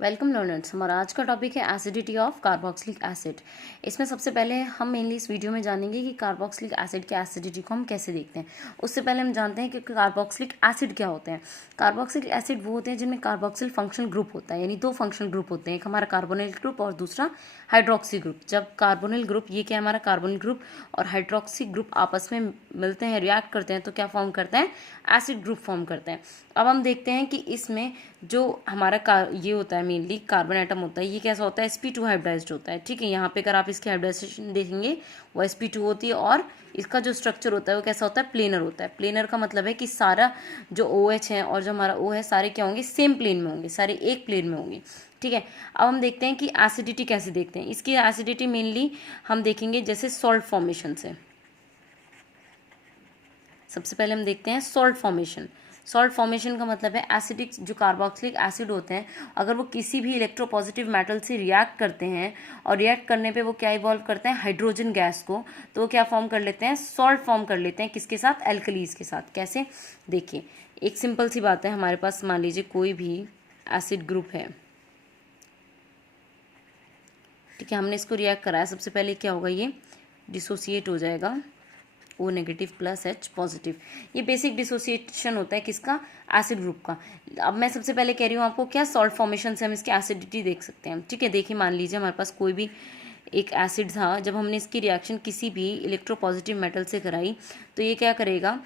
Welcome learners. हमारा आज का टॉपिक है एसिडिटी ऑफ कार्बोक्सिलिक एसिड। इसमें सबसे पहले हम मेनली इस वीडियो में जानेंगे कि कार्बोक्सिलिक एसिड के एसिडिटी को हम कैसे देखते हैं। उससे पहले हम जानते हैं कि कार्बोक्सिलिक एसिड क्या होते हैं। कार्बोक्सिलिक एसिड वो होते हैं जिनमें कार्बोक्सिल फंक्शनल ग्रुप होता है, यानी दो फंक्शनल ग्रुप होते हैं, एक हमारा कार्बोनिल ग्रुप और दूसरा हाइड्रोक्सी ग्रुप। जब कार्बोनिल ग्रुप, ये क्या हमारा कार्बोनिल ग्रुप और हाइड्रोक्सी ग्रुप आपस में मिलते हैं, रिएक्ट करते हैं, तो क्या फॉर्म करते हैं, एसिड ग्रुप फॉर्म करते हैं। अब हम देखते हैं कि इसमें जो हमारा ये होता है मेनली कार्बन एटम होता है, ये कैसा होता है, sp2 हाइब्रिडाइज्ड होता है। ठीक है, यहाँ पे अगर आप इसकी हाइब्रिडाइजेशन देखेंगे वो sp2 होती है और इसका जो स्ट्रक्चर होता है वो कैसा होता है, प्लेनर होता है। प्लेनर का मतलब है कि सारा जो OH है और जो हमारा O है सारे क्या होंगे, सेम प्लेन में होंगे, सारे एक प्लेन में होंगे। ठीक है, अब हम देखते हैं कि एसिडिटी कैसे देखते हैं। इसकी एसिडिटी मेनली हम देखेंगे जैसे सॉल्ट फॉर्मेशन से। सबसे पहले हम देखते हैं सॉल्ट फॉर्मेशन। सॉल्ट फॉर्मेशन का मतलब है एसिडिक जो कार्बोक्सिलिक एसिड होते हैं, अगर वो किसी भी इलेक्ट्रोपॉजिटिव मेटल से रिएक्ट करते हैं और रिएक्ट करने पे वो क्या इवॉल्व करते हैं, हाइड्रोजन गैस को, तो वो क्या फॉर्म कर लेते हैं, सॉल्ट फॉर्म कर लेते हैं। किसके साथ, एल्कलीज के साथ। कैसे, देखिए एक सिंपल सी बात है, हमारे पास मान लीजिए कोई भी एसिड ग्रुप है, ठीक है, हमने इसको रिएक्ट कराया, सबसे पहले क्या होगा, ये डिसोसिएट हो जाएगा, O negative plus H positive. ये बेसिक डिसोसिएशन होता है किसका, एसिड ग्रुप का। अब मैं सबसे पहले कह रही हूँ आपको क्या, सॉल्ट फॉर्मेशन से हम इसकी एसिडिटी देख सकते हैं। ठीक है, देखिए मान लीजिए हमारे पास कोई भी एक एसिड था, जब हमने इसकी रिएक्शन किसी भी इलेक्ट्रोपॉजिटिव मेटल से कराई तो ये क्या करेगा,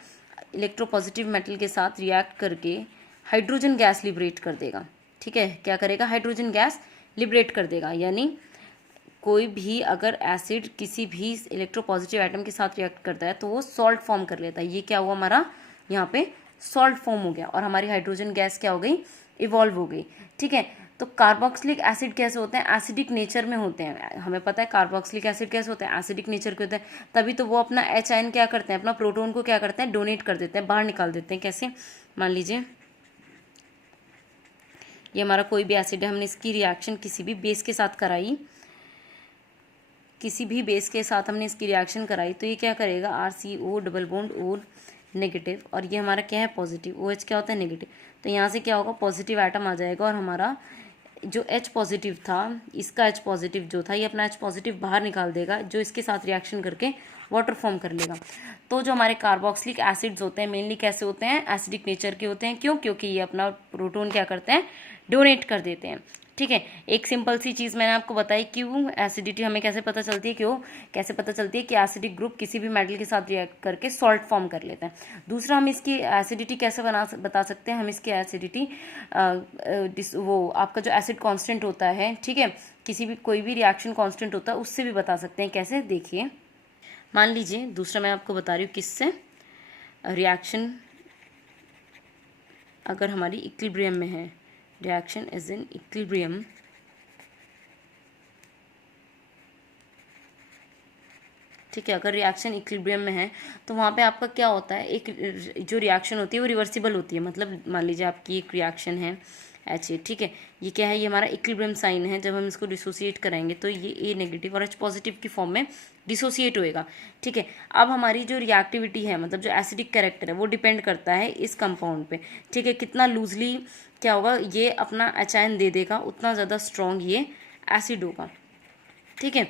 इलेक्ट्रोपॉजिटिव मेटल के साथ रिएक्ट करके हाइड्रोजन गैस लिबरेट कर देगा। ठीक है, क्या करेगा, हाइड्रोजन गैस लिबरेट कर देगा। यानी कोई भी अगर एसिड किसी भी इलेक्ट्रोपॉजिटिव एटम के साथ रिएक्ट करता है तो वो सॉल्ट फॉर्म कर लेता है। ये क्या हुआ, हमारा यहाँ पे सॉल्ट फॉर्म हो गया और हमारी हाइड्रोजन गैस क्या हो गई, इवॉल्व हो गई। ठीक है, तो कार्बोक्सिलिक एसिड कैसे होते हैं, एसिडिक नेचर में होते हैं। हमें पता है कार्बोक्सिलिक एसिड कैसे होते हैं, एसिडिक नेचर के होते हैं, तभी तो वो अपना H आयन क्या करते हैं, अपना प्रोटोन को क्या करते हैं, डोनेट कर देते हैं, बाहर निकाल देते हैं। कैसे, मान लीजिए ये हमारा कोई भी एसिड है, हमने इसकी रिएक्शन किसी भी बेस के साथ कराई, किसी भी बेस के साथ हमने इसकी रिएक्शन कराई, तो ये क्या करेगा, RCO double bond O negative, और ये हमारा क्या है, पॉजिटिव, OH क्या होता है, नेगेटिव। तो यहाँ से क्या होगा, पॉजिटिव एटम आ जाएगा और हमारा जो H पॉजिटिव था, इसका H पॉजिटिव जो था, ये अपना H पॉजिटिव बाहर निकाल देगा, जो इसके साथ रिएक्शन करके वाटर फॉर्म कर लेगा। तो जो हमारे कार्बोक्सिलिक एसिड्स होते हैं मेनली कैसे होते हैं, एसिडिक नेचर के होते हैं। क्यों, क्योंकि ये अपना प्रोटोन क्या करते हैं, डोनेट कर देते हैं। ठीक है, एक सिंपल सी चीज़ मैंने आपको बताई, क्यों एसिडिटी हमें कैसे पता चलती है, क्यों कैसे पता चलती है कि एसिडिक ग्रुप किसी भी मेटल के साथ रिएक्ट करके सॉल्ट फॉर्म कर लेता है। दूसरा, हम इसकी एसिडिटी कैसे बता सकते हैं, हम इसकी एसिडिटी वो आपका जो एसिड कांस्टेंट होता है, ठीक है, किसी भी कोई भी रिएक्शन कांस्टेंट होता है उससे भी बता सकते हैं। कैसे, देखिए मान लीजिए दूसरा मैं आपको बता रही हूँ किससे, रिएक्शन अगर हमारी इक्विलिब्रियम में है, रिएक्शन इज इन इक्विलिब्रियम, ठीक है, अगर रिएक्शन इक्विलिब्रियम में है तो वहाँ पे आपका क्या होता है, एक जो रिएक्शन होती है वो रिवर्सिबल होती है। मतलब मान लीजिए आपकी एक रिएक्शन है HA, ठीक है, ये क्या है, ये हमारा इक्विलिब्रियम साइन है। जब हम इसको डिसोसिएट कराएंगे तो ये A नेगेटिव और H पॉजिटिव की फॉर्म में डिसोसिएट होएगा। ठीक है, अब हमारी जो रिएक्टिविटी है, मतलब जो एसिडिक कैरेक्टर है, वो डिपेंड करता है इस कंपाउंड पे। ठीक है, कितना लूजली क्या होगा, ये अपना H आयन दे देगा, उतना ज़्यादा स्ट्रॉन्ग ये एसिड होगा। ठीक है,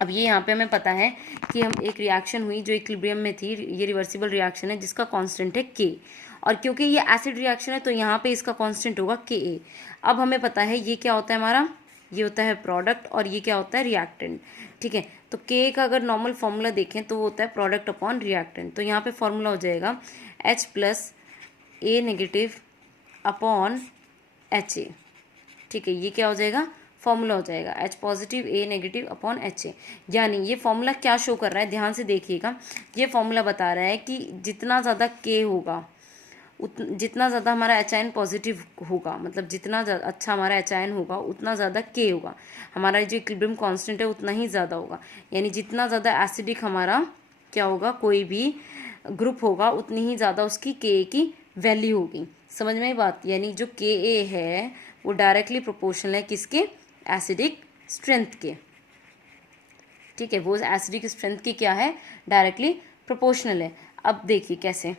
अब ये यहाँ पे हमें पता है कि हम एक रिएक्शन हुई जो इक्विलिब्रियम में थी, ये रिवर्सिबल रिएक्शन है जिसका कांस्टेंट है K, और क्योंकि ये एसिड रिएक्शन है तो यहाँ पे इसका कांस्टेंट होगा Ka। अब हमें पता है ये क्या होता है हमारा, ये होता है प्रोडक्ट और ये क्या होता है, रिएक्टेंट। ठीक है, तो K का अगर नॉर्मल फॉर्मूला देखें तो वो होता है प्रोडक्ट अपॉन रिएक्टेंट। तो यहाँ पे फॉर्मूला हो जाएगा H plus A negative upon HA। ठीक है, ये क्या हो जाएगा, फॉर्मूला हो जाएगा H positive A negative upon HA। यानी ये फॉर्मूला क्या शो कर रहा है, ध्यान से देखिएगा, ये फॉर्मूला बता रहा है कि जितना ज़्यादा K होगा जितना ज़्यादा हमारा H आयन पॉजिटिव होगा, मतलब जितना अच्छा हमारा H आयन होगा उतना ज़्यादा K होगा, हमारा जो इक्विलिब्रियम कांस्टेंट है उतना ही ज़्यादा होगा। यानी जितना ज़्यादा एसिडिक हमारा क्या होगा, कोई भी ग्रुप होगा, उतनी ही ज़्यादा उसकी Ka की वैल्यू होगी। समझ में आई बात, यानी जो Ka है वो डायरेक्टली प्रोपोर्शनल है किसके, एसिडिक स्ट्रेंथ के। ठीक है, वो एसिडिक स्ट्रेंथ की क्या है, डायरेक्टली प्रोपोर्शनल है। अब देखिए कैसे,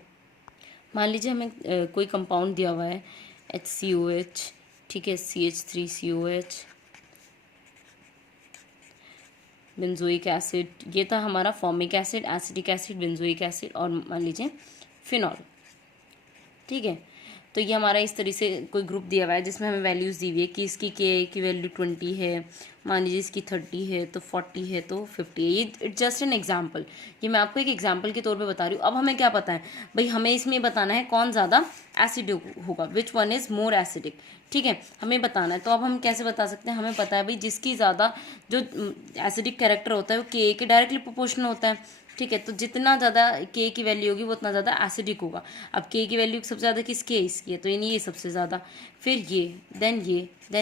मान लीजिए हमें कोई कंपाउंड दिया हुआ है HCOH ठीक है, CH3COH, बेंजोइक एसिड, ये था हमारा formic acid, acetic acid, benzoic acid और मान लीजिए फिनॉल। ठीक है, तो ये हमारा इस तरह से कोई ग्रुप दिया हुआ है जिसमें हमें वैल्यूज़ दी हुई है कि इसकी के की वैल्यू 20 है, मान लीजिए इसकी 30 है, तो 40 है, तो 50 है। ये इट्स जस्ट एन एग्जाम्पल, ये मैं आपको एक एग्जाम्पल के तौर पे बता रही हूँ। अब हमें क्या पता है भाई, हमें इसमें बताना है कौन ज़्यादा एसिड होगा, which one is more acidic. ठीक है, हमें बताना है। तो अब हम कैसे बता सकते हैं, हमें पता है भाई जिसकी ज़्यादा जो एसिडिक कैरेक्टर होता है वो के डायरेक्टली प्रोपोर्शनल होता है। ठीक है, तो जितना ज़्यादा के की वैल्यू होगी वो उतना ज़्यादा एसिडिक होगा। अब के की वैल्यू सबसे ज़्यादा किसकी है, इसकी है, तो यानी ये सबसे ज़्यादा, फिर ये, देन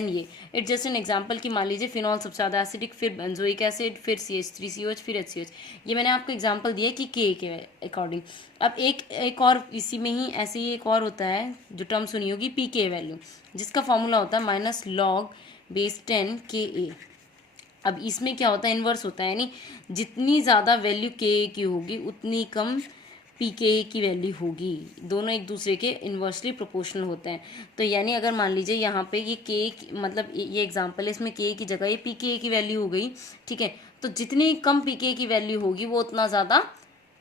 ये। इट्स जस्ट एन एग्जांपल कि मान लीजिए फिनॉल सबसे ज़्यादा एसिडिक, फिर बेंजोइक एसिड, फिर CH3COH, फिर HCOH। ये मैंने आपको एग्जांपल दिया कि के अकॉर्डिंग। अब एक और इसी में ही ऐसे ही एक और होता है जो टर्म सुनी होगी, pK वैल्यू, जिसका फॉर्मूला होता है -log(10 Ka). अब इसमें क्या होता है, इन्वर्स होता है, यानी जितनी ज़्यादा वैल्यू के की होगी उतनी कम पीके की वैल्यू होगी। दोनों एक दूसरे के इन्वर्सली प्रोपोर्शनल होते हैं। तो यानी अगर मान लीजिए यहाँ पे ये के मतलब ये एग्जांपल है, इसमें के की जगह ये पीके की वैल्यू हो गई। ठीक है, तो जितनी कम पीके की वैल्यू होगी वो उतना ज़्यादा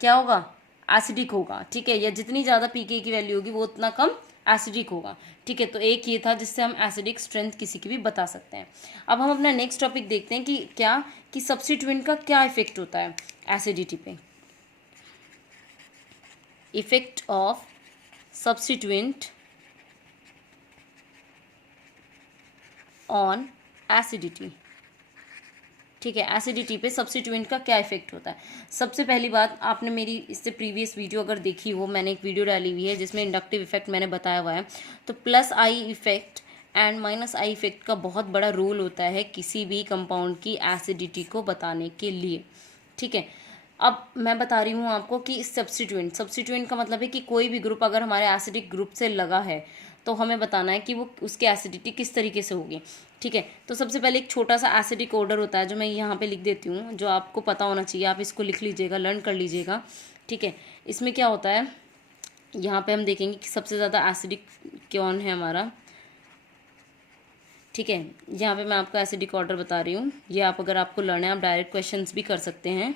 क्या होगा, एसिडिक होगा। ठीक है, या जितनी ज़्यादा पीके की वैल्यू होगी वो उतना कम एसिडिक होगा। ठीक है, तो एक ये था जिससे हम एसिडिक स्ट्रेंथ किसी की भी बता सकते हैं। अब हम अपना नेक्स्ट टॉपिक देखते हैं कि क्या कि सब्स्टिट्यूएंट का क्या इफेक्ट होता है एसिडिटी पे। Effect of substituent on acidity. ठीक है, एसिडिटी पे सब्स्टिट्यूएंट का क्या इफेक्ट होता है। सबसे पहली बात, आपने मेरी इससे प्रीवियस वीडियो अगर देखी हो, मैंने एक वीडियो डाली हुई है जिसमें इंडक्टिव इफेक्ट मैंने बताया हुआ है। तो +I effect and -I effect का बहुत बड़ा रोल होता है किसी भी कंपाउंड की एसिडिटी को बताने के लिए। ठीक है, अब मैं बता रही हूँ आपको कि सब्स्टिट्यूएंट का मतलब है कि कोई भी ग्रुप अगर हमारे एसिडिक ग्रुप से लगा है तो हमें बताना है कि वो उसकी एसिडिटी किस तरीके से होगी। ठीक है, तो सबसे पहले एक छोटा सा एसिडिक ऑर्डर होता है जो मैं यहाँ पे लिख देती हूँ, जो आपको पता होना चाहिए, आप इसको लिख लीजिएगा, लर्न कर लीजिएगा। ठीक है, इसमें क्या होता है, यहाँ पे हम देखेंगे कि सबसे ज़्यादा एसिडिक कौन है हमारा। ठीक है, यहाँ पे मैं आपको एसिडिक ऑर्डर बता रही हूँ, ये आप अगर आपको लर्न है आप डायरेक्ट क्वेश्चन भी कर सकते हैं।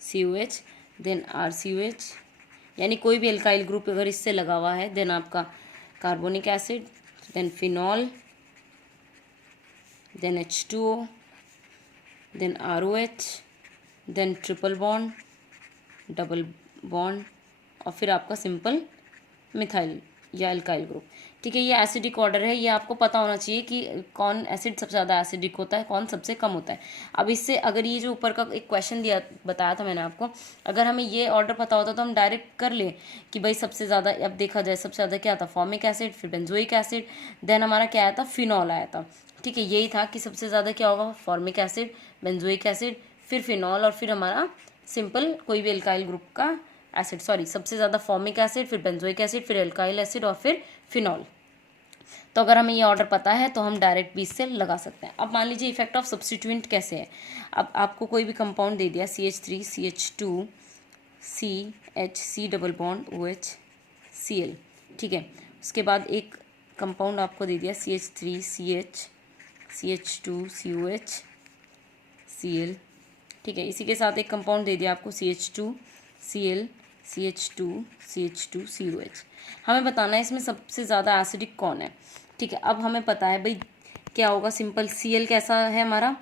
COH, देन RCOH, यानी कोई भी एल्काइल ग्रुप अगर इससे लगा हुआ है, देन आपका carbonic acid, then phenol, then H2O, then ROH, then triple bond, double bond, और फिर आपका सिंपल मिथाइल या एल्काइल ग्रुप। ठीक है, ये एसिडिक ऑर्डर है, ये आपको पता होना चाहिए कि कौन एसिड सबसे ज़्यादा एसिडिक होता है, कौन सबसे कम होता है। अब इससे अगर ये जो ऊपर का एक क्वेश्चन दिया बताया था मैंने आपको, अगर हमें ये ऑर्डर पता होता तो हम डायरेक्ट कर ले कि भाई सबसे ज़्यादा, अब देखा जाए सबसे ज़्यादा क्या था, फॉर्मिक एसिड, फिर बेंजोइक एसिड, देन हमारा क्या आया था, फिनॉल आया था। ठीक है, यही था कि सबसे ज़्यादा क्या होगा, फॉर्मिक एसिड, बेंजोइक एसिड, फिर फिनॉल, और फिर हमारा सिंपल कोई भी एल्काइल ग्रुप का एसिड, सॉरी सबसे ज़्यादा फॉर्मिक एसिड, फिर बेंजोइक एसिड, फिर एल्काइल एसिड और फिर फिनॉल। तो अगर हमें ये ऑर्डर पता है तो हम डायरेक्ट बीच से लगा सकते हैं। अब मान लीजिए इफेक्ट ऑफ सब्स्टिट्यूएंट कैसे है। अब आपको कोई भी कंपाउंड दे दिया, CH3 CH2 CH C double bond OH Cl। ठीक है, उसके बाद एक कंपाउंड आपको दे दिया CH3 CH CH2 COH Cl। ठीक है, इसी के साथ एक कंपाउंड दे दिया आपको CH2 Cl CH2 CH2 COH। हमें बताना है इसमें सबसे ज़्यादा एसिडिक कौन है। ठीक है, अब हमें पता है भाई क्या होगा, सिंपल Cl कैसा है हमारा,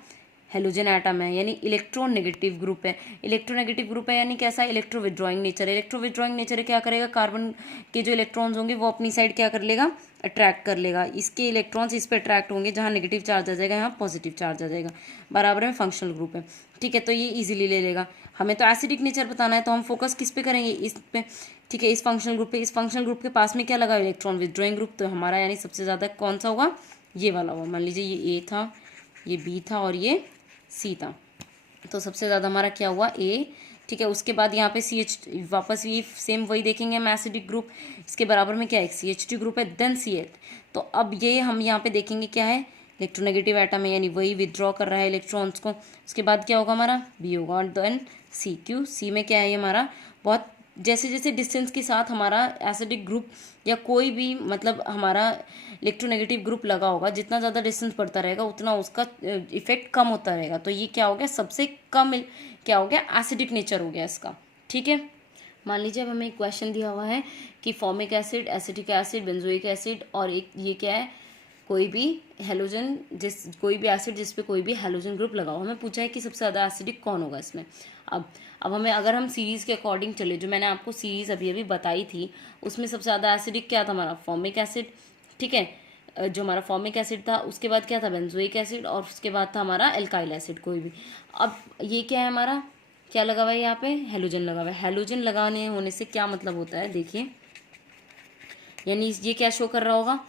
हेलोजन एटम है, यानी इलेक्ट्रोनेगेटिव ग्रुप है। इलेक्ट्रोनेगेटिव ग्रुप है यानी कैसा, इलेक्ट्रो विड्रॉइंग नेचर है। इलेक्ट्रो विड्रॉइंग नेचर है, क्या करेगा, कार्बन के जो इलेक्ट्रॉन्स होंगे वो अपनी साइड क्या कर लेगा, अट्रैक्ट कर लेगा। इसके इलेक्ट्रॉन्स इस पर अट्रैक्ट होंगे, जहाँ नेगेटिव चार्ज आ जाएगा यहाँ पॉजिटिव चार्ज आ जाएगा, बराबर में फंक्शनल ग्रुप है। ठीक है, तो ये इजीली ले लेगा। हमें तो एसिडिक नेचर बताना है तो हम फोकस किस पे करेंगे, इस पे। ठीक है, इस फंक्शनल ग्रुप पे। इस फंक्शनल ग्रुप के पास में क्या लगा, इलेक्ट्रॉन विड्रॉइंग ग्रुप, तो हमारा यानी सबसे ज़्यादा कौन सा होगा, ये वाला होगा। मान लीजिए ये A था, ये B था और ये C था, तो सबसे ज़्यादा हमारा क्या हुआ, A। ठीक है, उसके बाद यहाँ पे CH, वापस ये सेम वही देखेंगे हम एसिडिक ग्रुप, इसके बराबर में क्या है, CH2 ग्रुप है, देन Cl। तो अब ये हम यहाँ पे देखेंगे क्या है, इलेक्ट्रोनेगेटिव एटम है, यानी वही विदड्रॉ कर रहा है इलेक्ट्रॉन्स को। उसके बाद क्या होगा हमारा, B होगा, और देन C। क्यों, C में क्या है हमारा बहुत जैसे जैसे डिस्टेंस के साथ हमारा एसिडिक ग्रुप या कोई भी मतलब हमारा इलेक्ट्रोनेगेटिव ग्रुप लगा होगा, जितना ज़्यादा डिस्टेंस बढ़ता रहेगा उतना उसका इफेक्ट कम होता रहेगा। तो ये क्या हो गया, सबसे कम क्या हो गया, एसिडिक नेचर हो गया इसका। ठीक है, मान लीजिए अब हमें एक क्वेश्चन दिया हुआ है कि formic acid, acetic acid, benzoic acid और एक ये क्या है, कोई भी हेलोजन, कोई भी एसिड जिस पे कोई भी हेलोजन ग्रुप लगाओ। हमें पूछा है कि सबसे ज़्यादा एसिडिक कौन होगा इसमें। अब हमें अगर हम सीरीज़ के अकॉर्डिंग चले, जो मैंने आपको सीरीज़ अभी अभी बताई थी, उसमें सबसे ज़्यादा एसिडिक क्या था हमारा, फॉर्मिक एसिड। ठीक है, जो हमारा फॉर्मिक एसिड था, उसके बाद क्या था, बेंजोइक एसिड, और उसके बाद था हमारा एल्काइल एसिड कोई भी। अब ये क्या है, हमारा क्या लगा हुआ है यहाँ पे, हेलोजन लगा हुआ है। हेलोजन लगाने होने से क्या मतलब होता है, देखिए, यानी ये क्या शो कर रहा होगा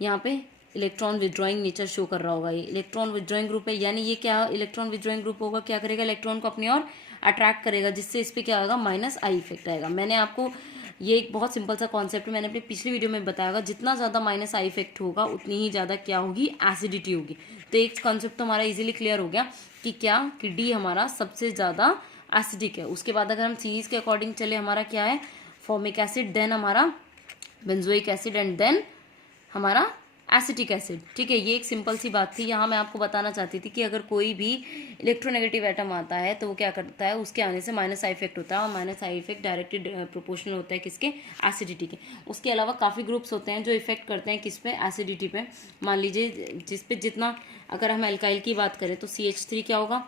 यहाँ पे, इलेक्ट्रॉन विड्रॉइंग नेचर शो कर रहा होगा। ये इलेक्ट्रॉन विड्रॉइंग ग्रुप है, यानी ये क्या इलेक्ट्रॉन विड्रॉइंग ग्रुप होगा, क्या करेगा, इलेक्ट्रॉन को अपनी ओर अट्रैक्ट करेगा, जिससे इस पर क्या होगा, माइनस आई इफेक्ट आएगा। मैंने आपको ये एक बहुत सिंपल सा कॉन्सेप्ट मैंने अपनी पिछली वीडियो में बताया, जितना ज़्यादा माइनस आई इफेक्ट होगा उतनी ही ज़्यादा क्या होगी, एसिडिटी होगी। तो एक कॉन्सेप्ट तो हमारा इजीली क्लियर हो गया कि क्या, कि डी हमारा सबसे ज़्यादा एसिडिक है। उसके बाद अगर हम सीरीज के अकॉर्डिंग चले, हमारा क्या है, फॉर्मिक एसिड, देन हमारा बेंजोइक एसिड, एंड देन हमारा एसिटिक एसिड। ठीक है, ये एक सिंपल सी बात थी। यहाँ मैं आपको बताना चाहती थी कि अगर कोई भी इलेक्ट्रोनेगेटिव एटम आता है तो वो क्या करता है, उसके आने से माइनस आई इफेक्ट होता है, और minus I effect directly proportional होता है किसके, एसिडिटी के। उसके अलावा काफ़ी ग्रुप्स होते हैं जो इफेक्ट करते हैं किस पे, एसिडिटी पे। मान लीजिए जिस पे जितना, अगर हम एल्काइल की बात करें तो CH3 क्या होगा,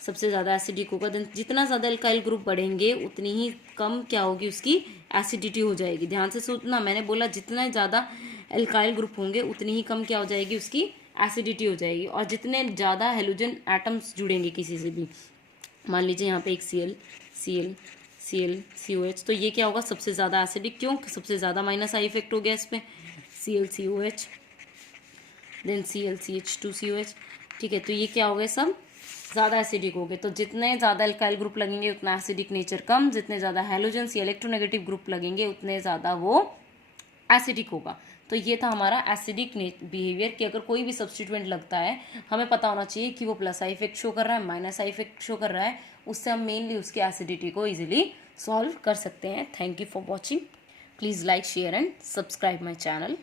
सबसे ज़्यादा एसिडिक होगा। देन जितना ज़्यादा एल्काइल ग्रुप बढ़ेंगे उतनी ही कम क्या होगी, उसकी एसिडिटी हो जाएगी। ध्यान से सुनना, मैंने बोला जितना ज़्यादा एल्काइल ग्रुप होंगे उतनी ही कम क्या हो जाएगी, उसकी एसिडिटी हो जाएगी। और जितने ज़्यादा हेलोजन एटम्स जुड़ेंगे किसी से भी, मान लीजिए यहाँ पे एक Cl COH, तो ये क्या होगा, सबसे ज़्यादा एसिडिक। क्यों, सबसे ज़्यादा माइनस आई इफेक्ट हो गया इस पर, Cl COH, then Cl CH2 COH। ठीक है, तो ये क्या हो गया, सब ज़्यादा एसिडिक हो गए। तो जितने ज़्यादा एल्काइल ग्रुप लगेंगे उतना एसिडिक नेचर कम, जितने ज़्यादा हेलोजन्स या इलेक्ट्रोनेगेटिव ग्रुप लगेंगे उतने ज़्यादा वो एसिडिक होगा। तो ये था हमारा एसिडिक बिहेवियर, कि अगर कोई भी सब्स्टिट्यूएंट लगता है हमें पता होना चाहिए कि वो प्लस आई इफेक्ट शो कर रहा है, माइनस आई इफेक्ट शो कर रहा है। उससे हम मेनली उसकी एसिडिटी को इजीली सॉल्व कर सकते हैं। Thank you for watching, please like, share and subscribe my channel.